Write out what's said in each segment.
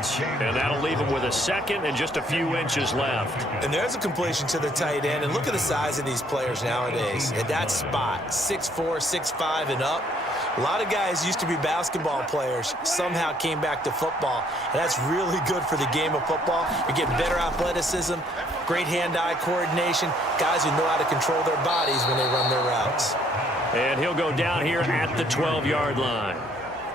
yards. And that'll leave him with a second and just a few inches left. And there's a completion to the tight end. And look at the size of these players nowadays. At that spot, 6'4", 6'5", and up. A lot of guys used to be basketball players, somehow came back to football. And that's really good for the game of football. You're getting better athleticism, great hand-eye coordination, guys who know how to control their bodies when they run their routes. And he'll go down here at the 12-yard line.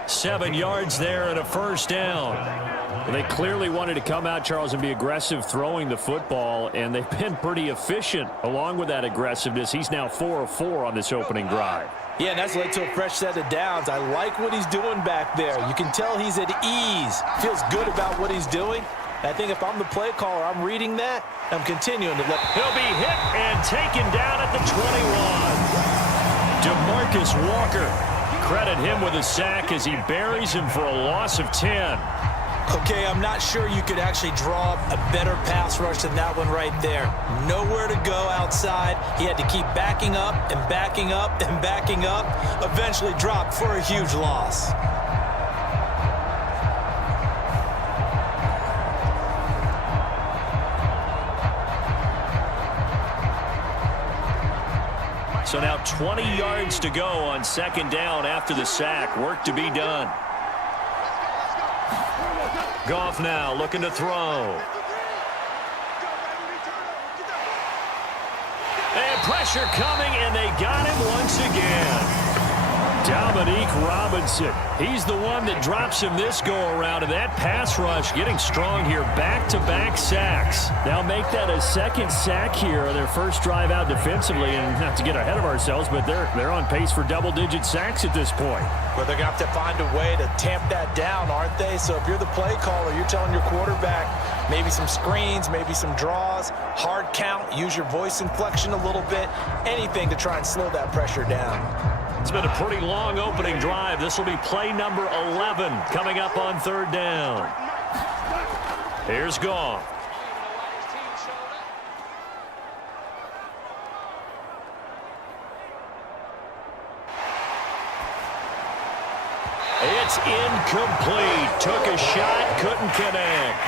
7 yards there and a first down. Well, they clearly wanted to come out, Charles, and be aggressive throwing the football, and they've been pretty efficient along with that aggressiveness. He's now 4 of 4 on this opening drive. Yeah, and that's led to a fresh set of downs. I like what he's doing back there. You can tell he's at ease, feels good about what he's doing. I think if I'm the play caller, I'm reading that, I'm continuing to let. He'll be hit and taken down at the 21. DeMarcus Walker, credit him with a sack as he buries him for a loss of 10. Okay, I'm not sure you could actually draw up a better pass rush than that one right there. Nowhere to go outside. He had to keep backing up and backing up and backing up. Eventually dropped for a huge loss. So now 20 yards to go on second down after the sack. Work to be done. Goff now looking to throw. And pressure coming, and they got him once again. Dominique Robinson. He's the one that drops him this go-around, and that pass rush getting strong here. Back-to-back sacks. Now make that a second sack here on their first drive out defensively, and not to get ahead of ourselves, but they're on pace for double-digit sacks at this point. Well, they're going to have to find a way to tamp that down, aren't they? So if you're the play caller, you're telling your quarterback maybe some screens, maybe some draws, hard count, use your voice inflection a little bit, anything to try and slow that pressure down. It's been a pretty long opening drive. This will be play number 11 coming up on third down. Here's Goff. It's incomplete. Took a shot, couldn't connect.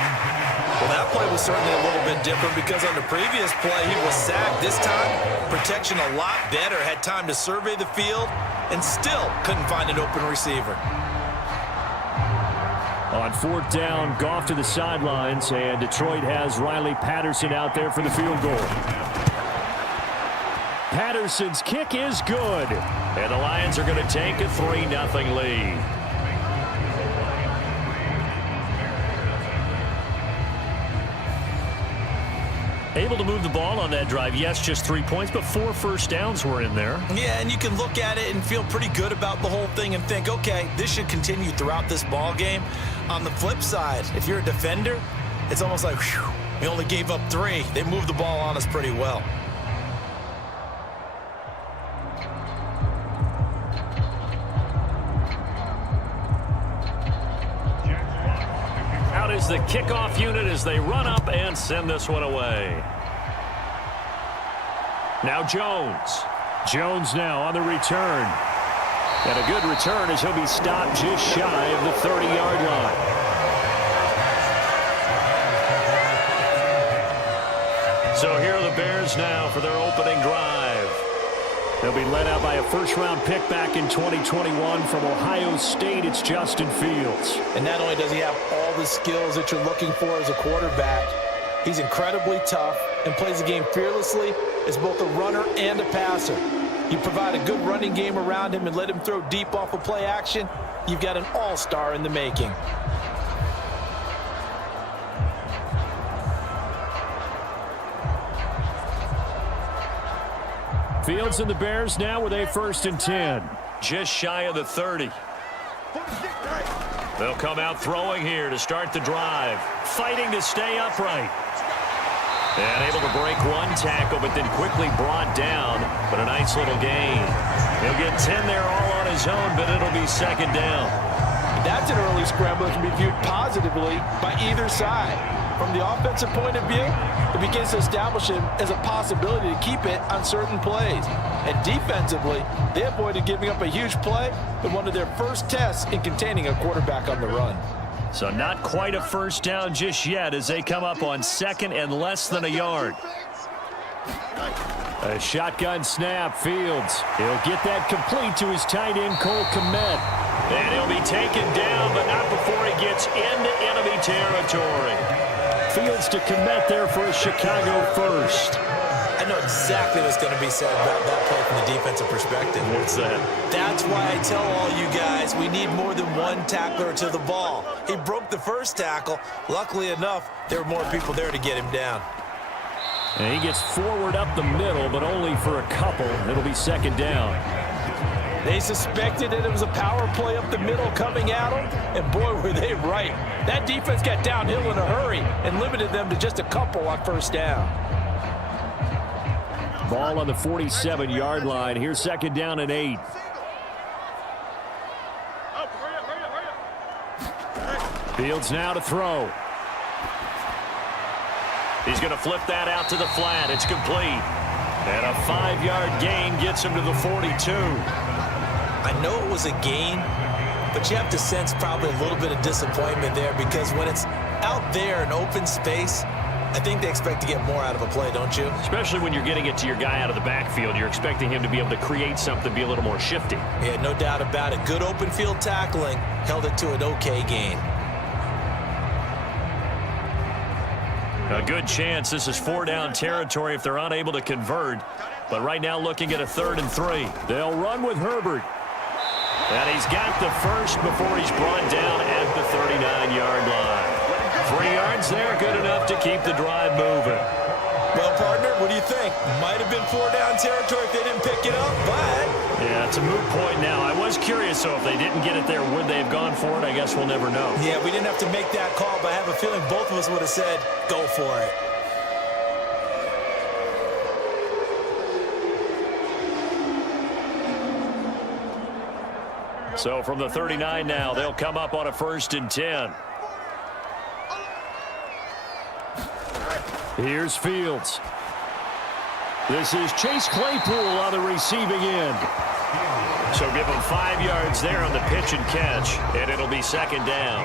Well, that play was certainly a little bit different because on the previous play, he was sacked. This time, protection a lot better. Had time to survey the field and still couldn't find an open receiver. On fourth down, Goff to the sidelines, and Detroit has Riley Patterson out there for the field goal. Patterson's kick is good, and the Lions are going to take a 3-0 lead. Able to move the ball on that drive. Yes, just 3 points, but 4 first downs were in there. Yeah, and you can look at it and feel pretty good about the whole thing and think, okay, this should continue throughout this ball game. On the flip side, if you're a defender, it's almost like, whew, we only gave up 3. They moved the ball on us pretty well. Out is the kickoff unit as they run up and send this one away. Now Jones. Jones now on the return. And a good return as he'll be stopped just shy of the 30-yard line. So here are the Bears now for their opening drive. They'll be led out by a first-round pick back in 2021 from Ohio State. It's Justin Fields. And not only does he have all the skills that you're looking for as a quarterback, he's incredibly tough and plays the game fearlessly as both a runner and a passer. You provide a good running game around him and let him throw deep off of play action, you've got an all-star in the making. Fields and the Bears now with a 1st and 10. Just shy of the 30. They'll come out throwing here to start the drive. Fighting to stay upright. And able to break one tackle, but then quickly brought down. But a nice little gain. He'll get 10 there all on his own, but it'll be 2nd down. That's an early scramble that can be viewed positively by either side. From the offensive point of view, it begins to establish him as a possibility to keep it on certain plays. And defensively, they avoided giving up a huge play in one of their first tests in containing a quarterback on the run. So not quite a first down just yet as they come up on second and less than a yard. A shotgun snap, Fields. He'll get that complete to his tight end, Cole Kmet. And he'll be taken down, but not before he gets into enemy territory. Fields to Kmet there for a Chicago first. I know exactly what's going to be said about that play from the defensive perspective. What's that? That's why I tell all you guys we need more than one tackler to the ball. He broke the first tackle. Luckily enough, there were more people there to get him down. And he gets forward up the middle, but only for a couple. It'll be second down. They suspected that it was a power play up the middle coming at them, and boy, were they right. That defense got downhill in a hurry and limited them to just a couple on first down. Ball on the 47-yard line. Here's second down and 8. Fields now to throw. He's going to flip that out to the flat. It's complete. And a 5-yard gain gets him to the 42. I know it was a gain, but you have to sense probably a little bit of disappointment there because when it's out there in open space, I think they expect to get more out of a play, don't you? Especially when you're getting it to your guy out of the backfield. You're expecting him to be able to create something, be a little more shifty. Yeah, no doubt about it. Good open field tackling held it to an okay gain. A good chance this is 4-down territory if they're unable to convert. But right now looking at a 3rd and 3. They'll run with Herbert. And he's got the first before he's brought down at the 39-yard line. 3 yards there, good enough to keep the drive moving. Well, partner, what do you think? Might have been 4-down territory if they didn't pick it up, but... Yeah, it's a moot point now. I was curious, so if they didn't get it there, would they have gone for it? I guess we'll never know. Yeah, we didn't have to make that call, but I have a feeling both of us would have said, go for it. So from the 39 now, they'll come up on a 1st and 10. Here's Fields. This is Chase Claypool on the receiving end. So give him 5 yards there on the pitch and catch, and it'll be second down.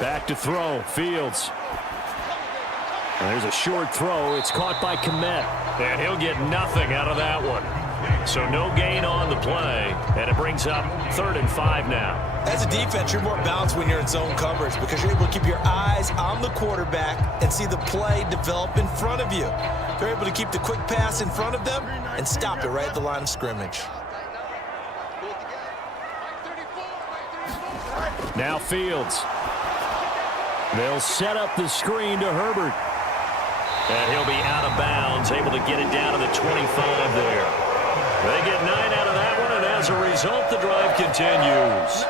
Back to throw, Fields. And there's a short throw. It's caught by Kmet. And he'll get nothing out of that one. So no gain on the play. And it brings up 3rd and 5 now. As a defense, you're more balanced when you're in zone coverage because you're able to keep your eyes on the quarterback and see the play develop in front of you. You're able to keep the quick pass in front of them and stop it right at the line of scrimmage. Now Fields. They'll set up the screen to Herbert. And he'll be out of bounds, able to get it down to the 25 there. They get 9 out of that one, and as a result, the drive continues.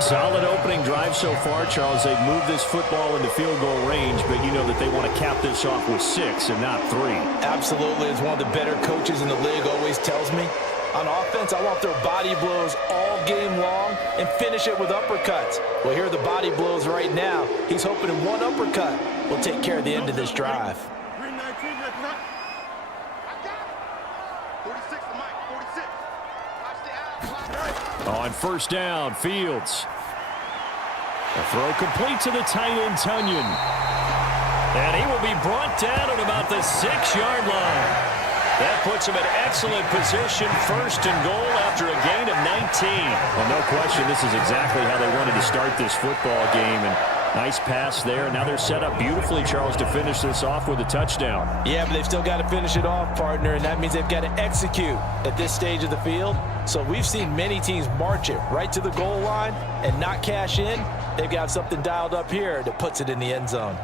Solid opening drive so far, Charles. They've moved this football into field goal range, but you know that they want to cap this off with 6 and not 3. Absolutely. As one of the better coaches in the league always tells me, on offense, I want their body blows all game long and finish it with uppercuts. Well, here are the body blows right now. He's hoping in one uppercut will take care of the end of this drive. On first down, Fields. A throw complete to the tight end, Tunyon. And he will be brought down at about the 6-yard line. That puts him in excellent position, 1st and goal after a gain of 19. Well, no question, this is exactly how they wanted to start this football game. And nice pass there. Now they're set up beautifully, Charles, to finish this off with a touchdown. Yeah, but they've still got to finish it off, partner, and that means they've got to execute at this stage of the field. So we've seen many teams march it right to the goal line and not cash in. They've got something dialed up here that puts it in the end zone.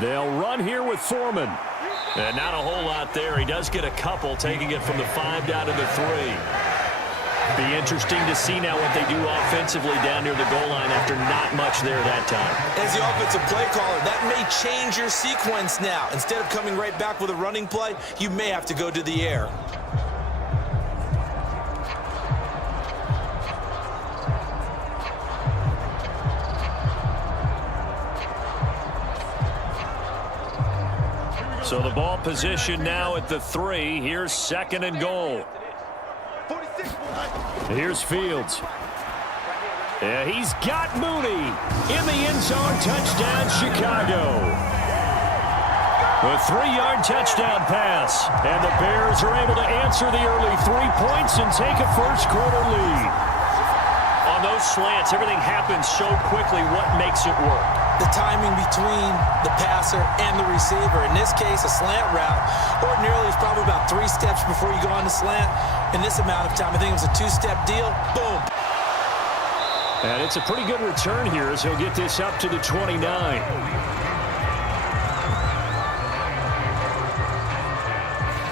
They'll run here with Foreman. And not a whole lot there. He does get a couple, taking it from the 5 down to the 3. Be interesting to see now what they do offensively down near the goal line after not much there that time. As the offensive play caller, that may change your sequence now. Instead of coming right back with a running play, you may have to go to the air. So the ball position now at the 3. Here's 2nd and goal. Here's Fields. Yeah, he's got Mooney in the end zone. Touchdown, Chicago. A 3-yard touchdown pass. And the Bears are able to answer the early 3 points and take a first-quarter lead. On those slants, everything happens so quickly. What makes it work? The timing between the passer and the receiver. In this case, a slant route. Ordinarily, it's probably about 3 steps before you go on the slant. In this amount of time, I think it was a 2-step deal. Boom. And it's a pretty good return here as he'll get this up to the 29.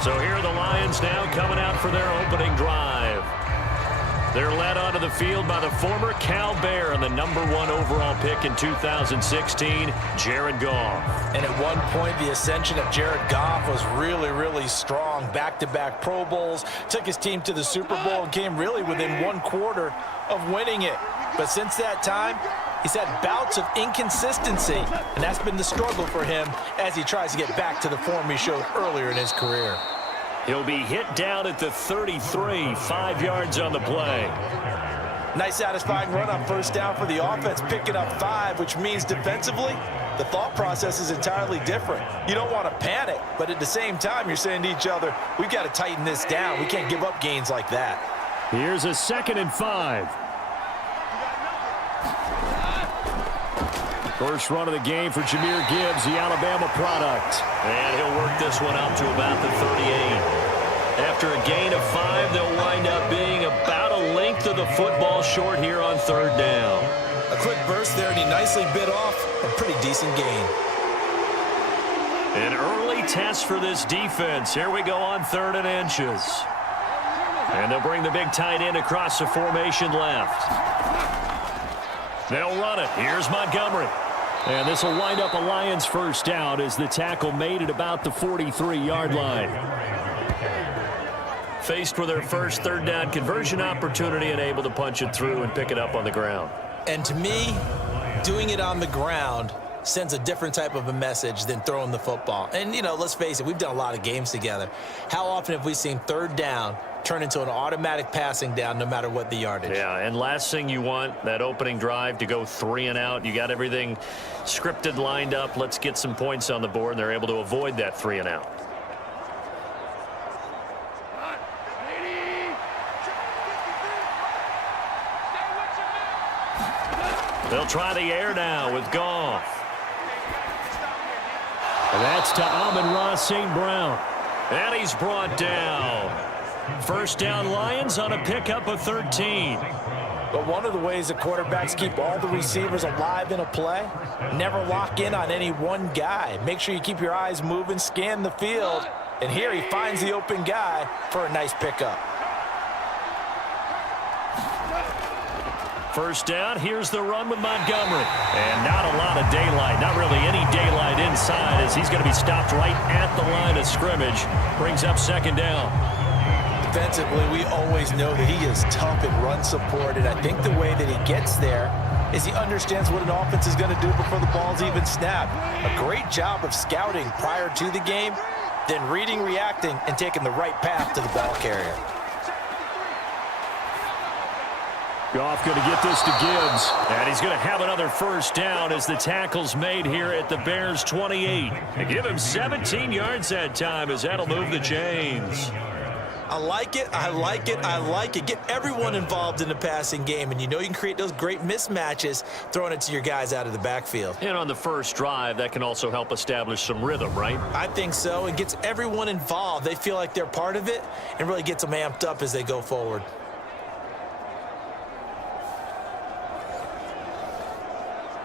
So here are the Lions now coming out for their opening drive. They're led onto the field by the former Cal Bear and the #1 overall pick in 2016, Jared Goff. And at one point, the ascension of Jared Goff was really, really strong. Back-to-back Pro Bowls, took his team to the Super Bowl and came really within 1/4 of winning it. But since that time, he's had bouts of inconsistency, and that's been the struggle for him as he tries to get back to the form he showed earlier in his career. He'll be hit down at the 33, 5 yards on the play. Nice satisfying run on first down for the offense, picking up 5, which means defensively, the thought process is entirely different. You don't want to panic, but at the same time, you're saying to each other, we've got to tighten this down. We can't give up gains like that. Here's a 2nd and 5. First run of the game for Jahmyr Gibbs, the Alabama product. And he'll work this one out to about the 38. After a gain of 5, they'll wind up being about a length of the football short here on 3rd down. A quick burst there, and he nicely bit off a pretty decent gain. An early test for this defense. Here we go on 3rd and inches. And they'll bring the big tight end across the formation left. They'll run it. Here's Montgomery. And this will wind up a Lions first down as the tackle made at about the 43-yard line. Faced with their first 3rd down conversion opportunity and able to punch it through and pick it up on the ground. And to me, doing it on the ground sends a different type of a message than throwing the football. And, you know, let's face it, we've done a lot of games together. How often have we seen 3rd down turn into an automatic passing down no matter what the yardage? Yeah, and last thing you want, that opening drive to go 3 and out. You got everything scripted, lined up. Let's get some points on the board, and they're able to avoid that 3 and out. They'll try the air now with Goff. And that's to Amon-Ra St. Brown. And he's brought down. First down Lions on a pickup of 13. But one of the ways the quarterbacks keep all the receivers alive in a play, never lock in on any one guy. Make sure you keep your eyes moving, scan the field. And here he finds the open guy for a nice pickup. First down, here's the run with Montgomery. And not a lot of daylight, not really any daylight inside as he's going to be stopped right at the line of scrimmage. Brings up 2nd down. Defensively, we always know that he is tough in run support, and I think the way that he gets there is he understands what an offense is going to do before the ball's even snapped. A great job of scouting prior to the game, then reading, reacting, and taking the right path to the ball carrier. Goff going to get this to Gibbs, and he's going to have another first down as the tackle's made here at the Bears' 28. They give him 17 yards that time as that'll move the chains. I like it, I like it, I like it. Get everyone involved in the passing game, and you know you can create those great mismatches throwing it to your guys out of the backfield. And on the first drive, that can also help establish some rhythm, right? I think so. It gets everyone involved. They feel like they're part of it and really gets them amped up as they go forward.